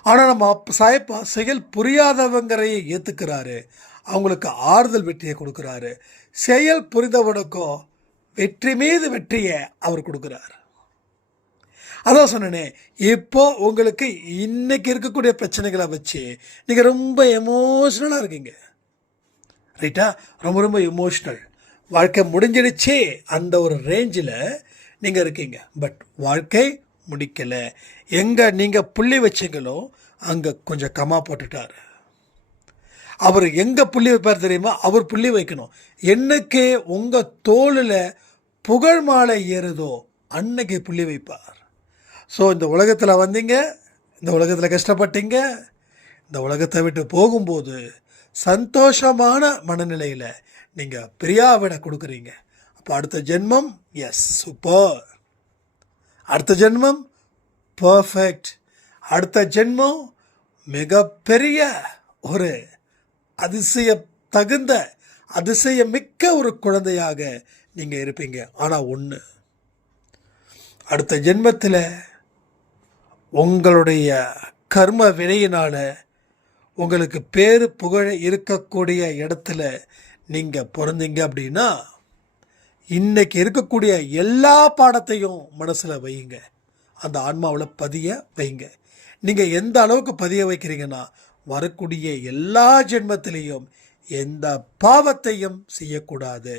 ஆனால் நம்ம சாயப்பா செயல் புரியாதவங்களையே ஏற்றுக்கிறாரு, அவங்களுக்கு ஆறுதல் வெற்றியை கொடுக்குறாரு. செயல் புரிந்தவனுக்கும் வெற்றி மீது வெற்றியை அவர் கொடுக்குறாரு. அதான் சொன்னேனே, இப்போ உங்களுக்கு இன்னைக்கு இருக்கக்கூடிய பிரச்சனைகளை வச்சு நீங்கள் ரொம்ப எமோஷ்னலாக இருக்கீங்க, ரைட்டா? ரொம்ப எமோஷ்னல். வாழ்க்கை முடிஞ்சிடுச்சு அந்த ஒரு ரேஞ்சில் நீங்கள் இருக்கீங்க. பட் வாழ்க்கை முடிக்கலை. எங்கே நீங்கள் புள்ளி வச்சிங்களோ அங்கே கொஞ்சம் கமா போட்டுட்டார். அவர் எங்கே புள்ளி வைப்பார் தெரியுமா? அவர் புள்ளி வைக்கணும். என்னைக்கு உங்கள் தோளில் புகழ் மாலை ஏறுதோ அன்னைக்கு புள்ளி வைப்பார். ஸோ இந்த உலகத்தில் வந்தீங்க, இந்த உலகத்தில் கஷ்டப்பட்டீங்க, இந்த உலகத்தை விட்டு போகும்போது சந்தோஷமான மனநிலையில் நீங்கள் பிரியாவிட கொடுக்குறீங்க. அப்போ அடுத்த ஜென்மம் எஸ் சூப்பர், அடுத்த ஜென்மம் பர்ஃபெக்ட், அடுத்த ஜென்மம் மிகப்பெரிய ஒரு அதிசயமிக்க ஒரு குழந்தையாக நீங்கள் இருப்பீங்க. ஆனால் ஒன்று, அடுத்த ஜென்மத்தில் உங்களுடைய கர்ம வினையினால் உங்களுக்கு பேரு புகழ இருக்கக்கூடிய இடத்துல நீங்கள் பிறந்தீங்க அப்படின்னா இன்றைக்கி இருக்கக்கூடிய எல்லா பாடத்தையும் மனசில் வையுங்க, அந்த ஆன்மாவில் பதிய வைங்க. நீங்கள் எந்த அளவுக்கு பதிய வைக்கிறீங்கன்னா வரக்கூடிய எல்லா ஜென்மத்திலையும் எந்த பாவத்தையும் செய்யக்கூடாது.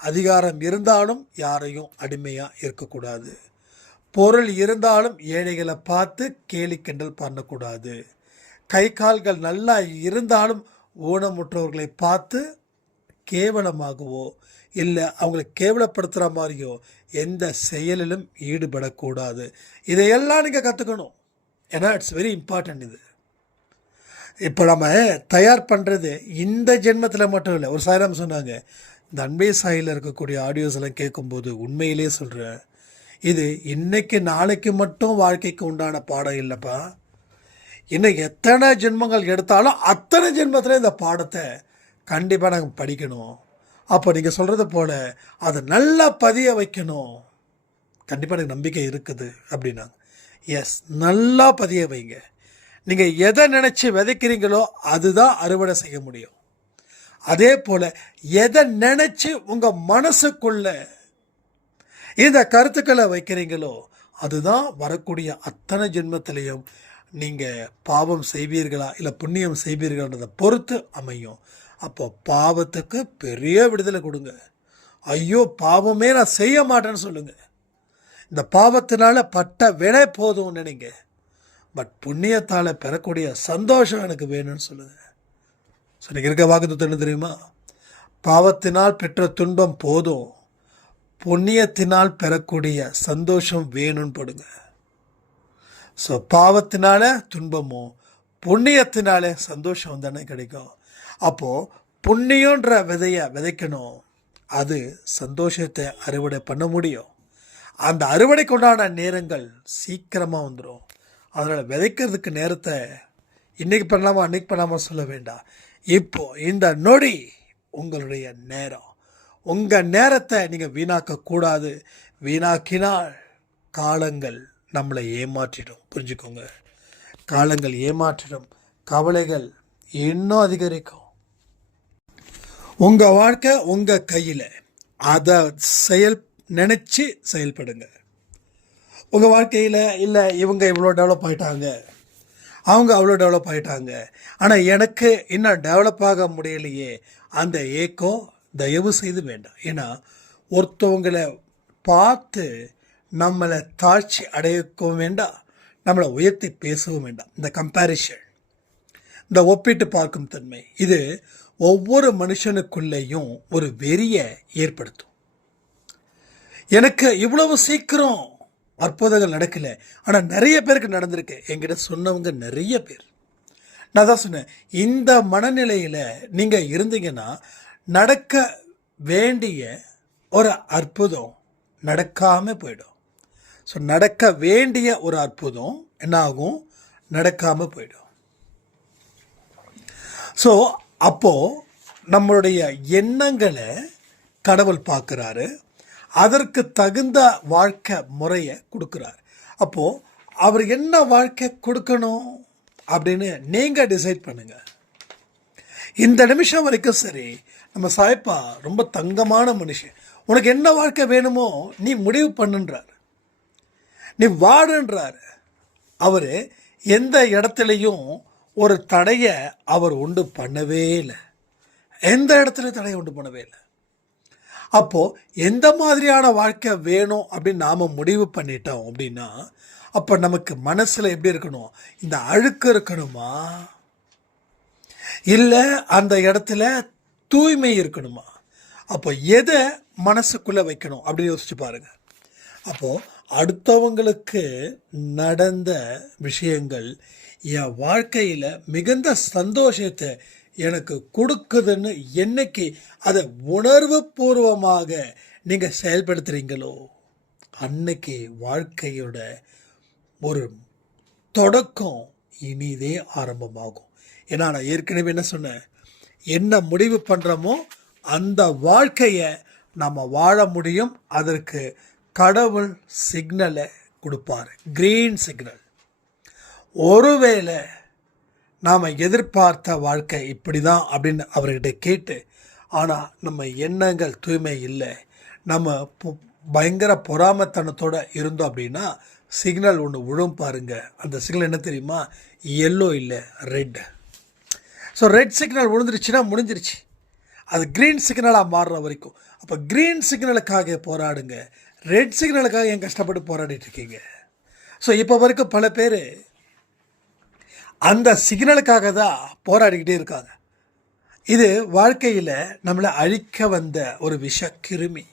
அதிகாரம் இருந்தாலும் யாரையும் அடிமையாக இருக்கக்கூடாது. பொருள் இருந்தாலும் ஏழைகளை பார்த்து கேலி கிண்டல் பண்ணக்கூடாது. கை கால்கள் நல்லா இருந்தாலும் ஊனமுற்றவர்களை பார்த்து கேவலமாகவோ இல்லை அவங்களை கேவலப்படுத்துகிற மாதிரியோ எந்த செயலிலும் ஈடுபடக்கூடாது. இதையெல்லாம் நீங்கள் கற்றுக்கணும். ஏன்னா இட்ஸ் வெரி இம்பார்ட்டன்ட். இது இப்போ நம்ம தயார் பண்ணுறது இந்த ஜென்மத்தில் மட்டும் இல்லை. ஒரு சாயிராம் சொன்னாங்க, இந்த அன்பே சாயில் இருக்கக்கூடிய ஆடியோஸ் எல்லாம் கேட்கும்போது உண்மையிலே சொல்கிறேன், இது இன்னைக்கு நாளைக்கு மட்டும் வாழ்க்கைக்கு உண்டான பாடம் இல்லைப்பா. இன்னும் எத்தனை ஜென்மங்கள் எடுத்தாலும் அத்தனை ஜென்மத்தில் இந்த பாடத்தை கண்டிப்பாக நாங்கள் படிக்கணும். அப்போ நீங்கள் சொல்கிறது போல் அதை நல்லா பதிய வைக்கணும். கண்டிப்பாக எனக்கு நம்பிக்கை இருக்குது அப்படின்னாங்க. எஸ், நல்லா பதிய வைங்க. நீங்கள் எதை நினச்சி விதைக்கிறீங்களோ அதுதான் அறுவடை செய்ய முடியும். அதே போல் எதை நினச்சி உங்கள் மனசுக்குள்ள இந்த கருத்துக்களை வைக்கிறீங்களோ அதுதான் வரக்கூடிய அத்தனை ஜென்மத்திலையும் நீங்கள் பாவம் செய்வீர்களா இல்லை புண்ணியம் செய்வீர்கள்ன்றதை பொறுத்து அமையும். அப்போ பாவத்துக்கு பெரிய விடுதலை கொடுங்க. ஐயோ பாவமே நான் செய்ய மாட்டேன்னு சொல்லுங்கள். இந்த பாவத்தினால பட்ட வினை போதும்னு நினைங்க. பட் புண்ணியத்தால் பெறக்கூடிய சந்தோஷம் எனக்கு வேணும்னு சொல்லுங்கள். ஸோ நீங்கள் இருக்க வாக்குத்தத்தம் என்ன தெரியுமா? பாவத்தினால் பெற்ற துன்பம் போதும், புண்ணியத்தினால் பெறக்கூடிய சந்தோஷம் வேணும்னு போடுங்க. ஸோ பாவத்தினால துன்பமோ புண்ணியத்தினாலே சந்தோஷம் தானே கிடைக்கும். அப்போது புண்ணியன்ற விதையை விதைக்கணும், அது சந்தோஷத்தை அறுவடை பண்ண முடியும். அந்த அறுவடைக்கு உண்டான நேரங்கள் சீக்கிரமாக வந்துடும். அதனால் விதைக்கிறதுக்கு நேரத்தை இன்றைக்கி பண்ணலாமா அன்றைக்கி பண்ணாமல் சொல்ல வேண்டாம். இப்போது இந்த நொடி உங்களுடைய நேரம். உங்கள் நேரத்தை நீங்கள் வீணாக்கக்கூடாது. வீணாக்கினால் காலங்கள் நம்மளை ஏமாற்றிடும். புரிஞ்சுக்கோங்க, காலங்கள் ஏமாற்றிடும். கவலைகள் இன்னும் அதிகரிக்கும். உங்கள் வாழ்க்கை உங்கள் கையில். அதை நினச்சி செயல்படுங்க. உங்கள் வாழ்க்கையில் இல்லை இவங்க இவ்வளோ டெவலப் ஆகிட்டாங்க, அவங்க அவ்வளோ டெவலப் ஆகிட்டாங்க, ஆனால் எனக்கு இன்னும் டெவலப் ஆக முடியலையே, அந்த ஏக்கம் தயவு செய்து வேண்டாம். ஏன்னா ஒருத்தவங்களை பார்த்து நம்மளை தாழ்ச்சி அடையவும் வேண்டாம், நம்மளை உயர்த்தி பேசவும் வேண்டாம். இந்த கம்பேரிஷன், இந்த ஒப்பிட்டு பார்க்கும் தன்மை, இது ஒவ்வொரு மனுஷனுக்குள்ளேயும் ஒரு வெறியை ஏற்படுத்தும். எனக்கு இவ்வளவு சீக்கிரம் அற்புதங்கள் நடக்கலை, ஆனால் நிறைய பேருக்கு நடந்திருக்கு. என்கிட்ட சொன்னவங்க நிறைய பேர். நான் தான் சொன்னேன், இந்த மனநிலையில் நீங்கள் இருந்தீங்கன்னா நடக்க வேண்டிய ஒரு அற்புதம் நடக்காமல் போயிடும். ஸோ நடக்க வேண்டிய ஒரு அற்புதம் என்ன ஆகும்? நடக்காமல் போயிடும். ஸோ அப்போது நம்மளுடைய எண்ணங்களை கடவுள் பார்க்குறாரு, அதற்கு தகுந்த வாழ்க்கை முறையை கொடுக்குறாரு. அப்போது அவர் என்ன வாழ்க்கை கொடுக்கணும் அப்படின்னு நீங்கள் டிசைட் பண்ணுங்கள். இந்த நிமிஷம் வரைக்கும் சரி, நம்ம சாய்ப்பா ரொம்ப தங்கமான மனுஷன். உனக்கு என்ன வாழ்க்கை வேணுமோ நீ முடிவு பண்ணுன்றார், நீ வாடுன்றார். அவர் எந்த இடத்துலையும் ஒரு தடையை அவர் உண்டு பண்ணவே இல்லை. எந்த இடத்துலையும் தடையை உண்டு பண்ணவே இல்லை. அப்போது எந்த மாதிரியான வாழ்க்கை வேணும் அப்படின்னு நாம் முடிவு பண்ணிட்டோம் அப்படின்னா, அப்போ நமக்கு மனசில் எப்படி இருக்கணும்? இந்த அழுக்கு இருக்கணுமா, இல்லை அந்த இடத்துல தூய்மை இருக்கணுமா? அப்போ எதை மனசுக்குள்ளே வைக்கணும் அப்படின்னு யோசிச்சு பாருங்க. அப்போது அடுத்தவங்களுக்கு நடந்த விஷயங்கள் என் வாழ்க்கையில் மிகுந்த சந்தோஷத்தை எனக்கு கொடுக்குதுன்னு என்னைக்கு அதை உணர்வு பூர்வமாக நீங்கள் செயல்படுத்துகிறீங்களோ, அன்னைக்கு வாழ்க்கையோட ஒரு தொடக்கம் இனிதே ஆரம்பமாகும். ஏன்னா நான் ஏற்கனவே என்ன சொன்னேன், என்ன முடிவு பண்ணுறோமோ அந்த வாழ்க்கையை நம்ம வாழ முடியும். அதற்கு கடவுள் சிக்னலை கொடுப்பார், கிரீன் சிக்னல். ஒருவேளை நாம் எதிர்பார்த்த வாழ்க்கை இப்படி தான் அப்படின்னு அவர்கிட்ட கேட்டு, ஆனால் நம்ம எண்ணங்கள் தூய்மை இல்லை, நம்ம பயங்கர பொறாமத்தனத்தோடு இருந்தோம் அப்படின்னா சிக்னல் ஒன்று விழும் பாருங்க. அந்த சிக்னல் என்ன தெரியுமா? எல்லோ இல்லை, ரெட். ஸோ ரெட் சிக்னல் விழுந்துருச்சுன்னா முடிஞ்சிருச்சு. அது க்ரீன் சிக்னலாக மாறுற வரைக்கும். அப்போ க்ரீன் சிக்னலுக்காக போராடுங்க, ரெட் சிக்னலுக்காக ஏன் கஷ்டப்பட்டு போராடிட்டு இருக்கீங்க? ஸோ இப்போ வரைக்கும் பல பேர் அந்த சிக்னலுக்காக தான் போராடிக்கிட்டே இருக்காங்க. இது வாழ்க்கையில் நம்மளை அழிக்க வந்த ஒரு விஷ கிருமி.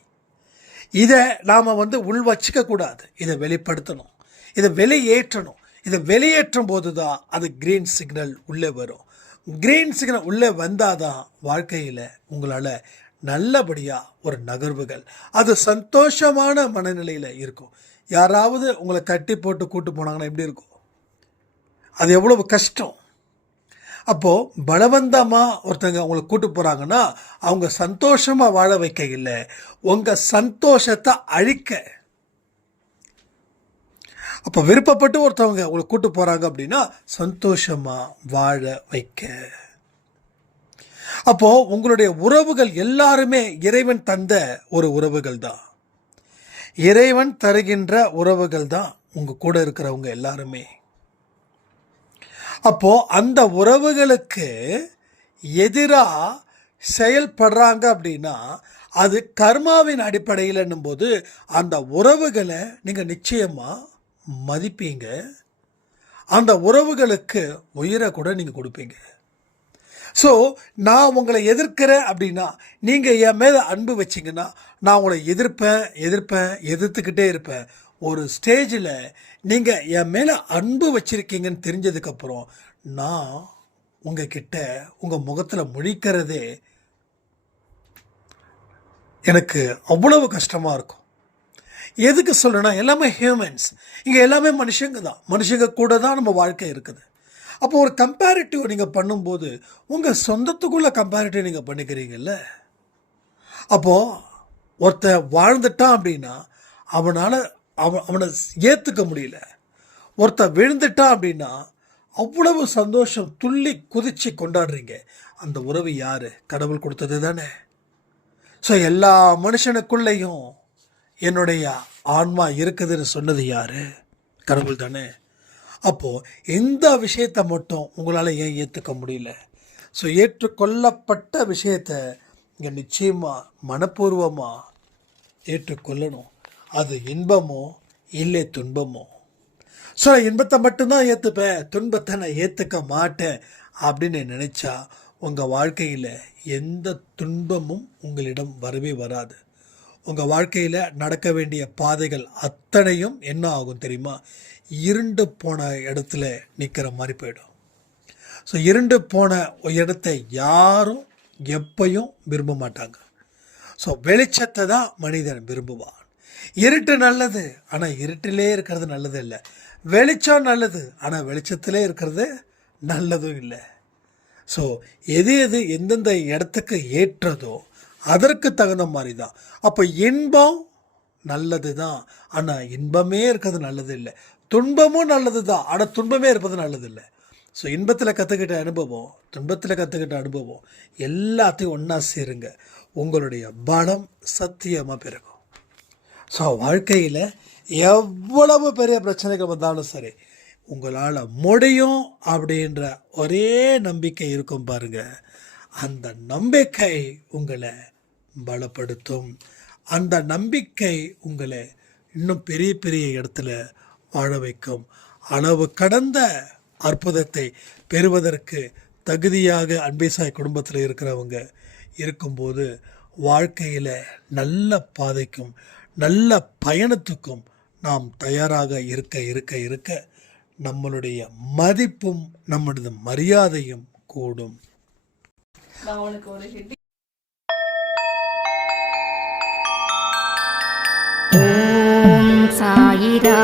இதை நாம் உள் வச்சிக்கக்கூடாது, இதை வெளிப்படுத்தணும், இதை வெளியேற்றணும். இதை வெளியேற்றும் போது தான் அது க்ரீன் சிக்னல் உள்ளே வரும். க்ரீன் சிக்னல் உள்ளே வந்தால் தான் வாழ்க்கையில் உங்களால் நல்லபடியாக ஒரு நகர்வுகள், அது சந்தோஷமான மனநிலையில் இருக்கும். யாராவது உங்களை கட்டி போட்டு கூட்டு போனாங்கன்னா எப்படி இருக்கும்? அது எவ்வளவு கஷ்டம். அப்போது பலவந்தமாக ஒருத்தங்க அவங்களை கூட்டு போகிறாங்கன்னா அவங்க சந்தோஷமாக வாழ வைக்க இல்லை, உங்கள் சந்தோஷத்தை அழிக்க. அப்போ விருப்பப்பட்டு ஒருத்தவங்க உங்களை கூட்டு போகிறாங்க அப்படின்னா சந்தோஷமாக வாழ வைக்க. அப்போது உங்களுடைய உறவுகள் எல்லாருமே இறைவன் தந்த ஒரு உறவுகள் தான், இறைவன் தருகின்ற உறவுகள் தான் உங்கள் கூட இருக்கிறவங்க எல்லாருமே. அப்போது அந்த உறவுகளுக்கு எதிராக செயல்படுறாங்க அப்படின்னா அது கர்மாவின் அடிப்படையில் என்னும்போது அந்த உறவுகளை நீங்கள் நிச்சயமாக மதிப்பீங்க, அந்த உறவுகளுக்கு உயிரை கூட நீங்கள் கொடுப்பீங்க. ஸோ நான் உங்களை எதிர்க்கிறேன் அப்படின்னா நீங்கள் என் மேலே அன்பு வச்சிங்கன்னா நான் உங்களை எதிர்த்துக்கிட்டே இருப்பேன். ஒரு ஸ்டேஜில் நீங்கள் என் மேலே அன்பு வச்சுருக்கீங்கன்னு தெரிஞ்சதுக்கப்புறம் நான் உங்ககிட்ட உங்கள் முகத்தில் முழிக்கிறதே எனக்கு அவ்வளவு கஷ்டமாக இருக்கும். எதுக்கு சொல்றேன்னா, எல்லாமே ஹியூமன்ஸ். இங்கே எல்லாமே மனுஷங்க தான். மனுஷங்க கூட தான் நம்ம வாழ்க்கை இருக்குது. அப்போ ஒரு கம்பேரிட்டிவ் நீங்கள் பண்ணும்போது உங்கள் சொந்தத்துக்குள்ள கம்பேரிட்டிவ் நீங்கள் பண்ணிக்கிறீங்கல்ல. அப்போது ஒருத்தன் வாழ்ந்துட்டான் அப்படின்னா அவனை ஏற்றுக்க முடியல. ஒருத்தன் விழுந்துட்டான் அப்படின்னா அவ்வளவு சந்தோஷம், துள்ளி குதிச்சு கொண்டாடுறீங்க. அந்த உறவு யாரு? கடவுள் கொடுத்தது தானே. ஸோ எல்லா மனுஷனுக்குள்ளேயும் என்னுடைய ஆன்மா இருக்குதுன்னு சொன்னது யாரு? கடவுள் தானே. அப்போது இந்த விஷயத்தை மட்டும் உங்களால் ஏன் ஏற்றுக்க முடியல? ஸோ ஏற்றுக்கொள்ளப்பட்ட விஷயத்தை இங்கே நிச்சயமாக மனப்பூர்வமாக ஏற்றுக்கொள்ளணும். அது இன்பமோ இல்லை துன்பமோ. ஸோ இன்பத்தை மட்டும்தான் ஏற்றுப்பேன், துன்பத்தை நான் ஏற்றுக்க மாட்டேன் அப்படின்னு நினச்சா உங்கள் வாழ்க்கையில் எந்த துன்பமும் உங்களிடம் வரவே வராது. உங்கள் வாழ்க்கையில் நடக்க வேண்டிய பாதைகள் அத்தனையும் என்ன ஆகும் தெரியுமா? இருண்டு போன இடத்துல நிற்கிற மாதிரி போயிடும். ஸோ இருண்டு போன இடத்தை யாரும் எப்பையும் விரும்ப மாட்டாங்க. ஸோ வெளிச்சத்தை தான் மனிதன் விரும்புவான். இருட்டு நல்லது, ஆனால் இருட்டிலே இருக்கிறது நல்லது இல்லை. வெளிச்சம் நல்லது, ஆனால் வெளிச்சத்திலே இருக்கிறது நல்லதும் இல்லை. ஸோ எது எந்தெந்த இடத்துக்கு ஏற்றதோ அதற்கு தகுந்த மாதிரி தான். அப்போ இன்பம் நல்லது தான், ஆனால் இன்பமே இருக்கிறது நல்லது இல்லை. துன்பமும் நல்லது தான், ஆனால் துன்பமே இருப்பது நல்லது இல்லை. ஸோ இன்பத்தில் கற்றுக்கிட்ட அனுபவம், துன்பத்தில் கற்றுக்கிட்ட அனுபவம் எல்லாத்தையும் ஒன்றா சேருங்க. உங்களுடைய பலம் சத்தியமாக பெருகும். ஸோ வாழ்க்கையில் எவ்வளவு பெரிய பிரச்சனைகள் வந்தாலும் சரி, உங்களால் முடியும் அப்படின்ற ஒரே நம்பிக்கை இருக்கும் பாருங்க. அந்த நம்பிக்கை உங்களை பலப்படுத்தும். அந்த நம்பிக்கை உங்களை இன்னும் பெரிய பெரிய இடத்துல வாழ வைக்கும். அளவு கடந்த அற்புதத்தை பெறுவதற்கு தகுதியாக அன்பேசாய் குடும்பத்தில் இருக்கிறவங்க இருக்கும்போது வாழ்க்கையில் நல்ல பாதைக்கும் நல்ல பயணத்துக்கும் நாம் தயாராக இருக்க நம்மளுடைய மதிப்பும் நம்மளது மரியாதையும் கூடும். ஓம் சாயிரா.